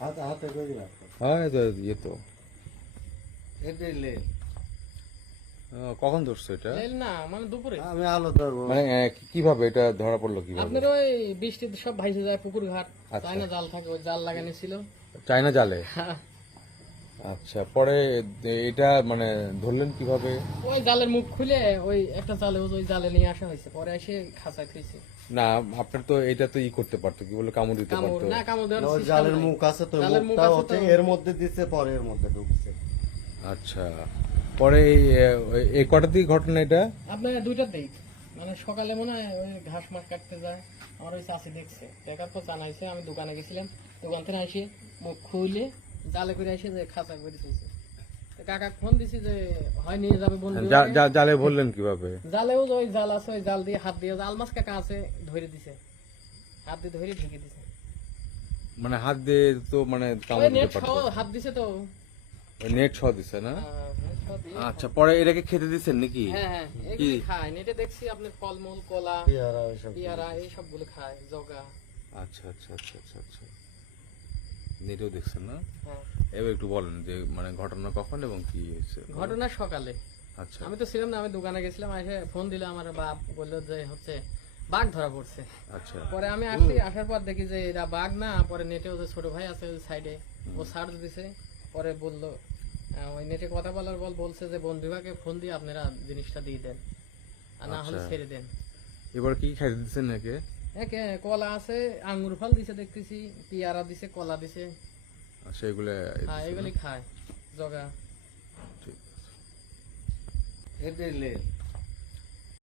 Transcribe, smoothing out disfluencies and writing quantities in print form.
হ্যাঁ ইয়ে তো কখন ধরছো এটা? না মানে দুপুরে আমি আলো ধরবো মানে কিভাবে এটা ধরা পড়লো কিভাবে? আপনার ওই বৃষ্টিতে সব ভাইসে যায় পুকুর ঘাট, আচ্ছা। চায়না জাল থাকে, ওই জাল লাগানো ছিল। চায়না জালে? আচ্ছা, পরে এটা মানে ধরলেন কিভাবে? ওই জালের মুখ খুলে ওই একটা জালে ওই জালে নিয়ে আসা হয়েছে, পরে এসে খাঁচায় থুইছে। না আপনার তো এটা তো ই করতে পারতো, কি বলে কামড় দিতে কামড় পারতো। না, কামড় দেওয়ার ওই system জালের নাই। মুখ আছে তো, জালের মুখ মুখটা আছে হচ্ছে তো। এর মধ্যে দিচ্ছে, পরে এর মধ্যে ঢুকছে। আচ্ছা, পরে এই কটার দিকে ঘটনা এটা? আপনার দুইটার দিক, মানে সকালে মনে হয় ওই ঘাস মাছ কাটতে যায়, আমার ওই চাষি দেখছে, দেখার পর জানাইছে, আমি দোকানে গেছিলাম, দোকান থেকে এসে মুখ খুলে জালে করে এসে যে খাঁচা করে দিয়েছে। কাকা ফোন দিছি যে হয় নিয়ে যাবে বন্ধু। জালে বললেন কিভাবে? জালেও ওই জাল আছে, ওই জাল দিয়ে হাত দিয়ে জাল মাছ কাকা আছে ধরে দিছে, হাত দিয়ে ধরে ঢেকে দিছে। মানে হাত দিয়ে তো মানে ওই কামড় নেট দিতে পারতো, সহ হাত দিছে তো। নেট সহ দিছে না? net সহ দিয়ে- আচ্ছা, পরে এটাকে খেতে দিচ্ছেন নাকি? হ্যাঁ হ্যাঁ, এগুলি খায়। নেটে দেখছি আপনার ফলমূল, কলা, পেয়ারা ওইসব পেয়ারা এই সবগুলো খায়, জগা। আচ্ছা আচ্ছা আচ্ছা আচ্ছা আচ্ছা, নেটেও দেখছেন না? হ্যাঁ, এবার একটু বলেন যে মানে ঘটনা কখন এবং কি হয়েছে। ঘটনা সকালে, আচ্ছা আমি তো ছিলাম না, আমি দোকানে গেছিলাম, এসে ফোন দিলে আমার বাপ বললো যে হচ্ছে বাঘ ধরা পড়ছে। আচ্ছা পরে আমি আসি, আসার পর দেখি যে এরা বাঘ না, পরে নেটে ওদের ছোট ভাই আছে ওই সাইডে, ও সার্চ দিছে, পরে বললো ওই নেটে কথা বলার বলছে যে বন বিভাগে ফোন দিয়ে আপনারা জিনিসটা দিয়ে দেন, আর না হলে আচ্ছা। ছেড়ে দেন। এবার কি খাইতে দিচ্ছেন নাকি? একে কলা আছে, আঙ্গুর ফল দিছে দেখতেছি, পেয়ারা দিছে, কলা দিছে। আচ্ছা, এগুলো হ্যাঁ, এগুলি খায়, জগা। ঠিক আছে। এদের লেল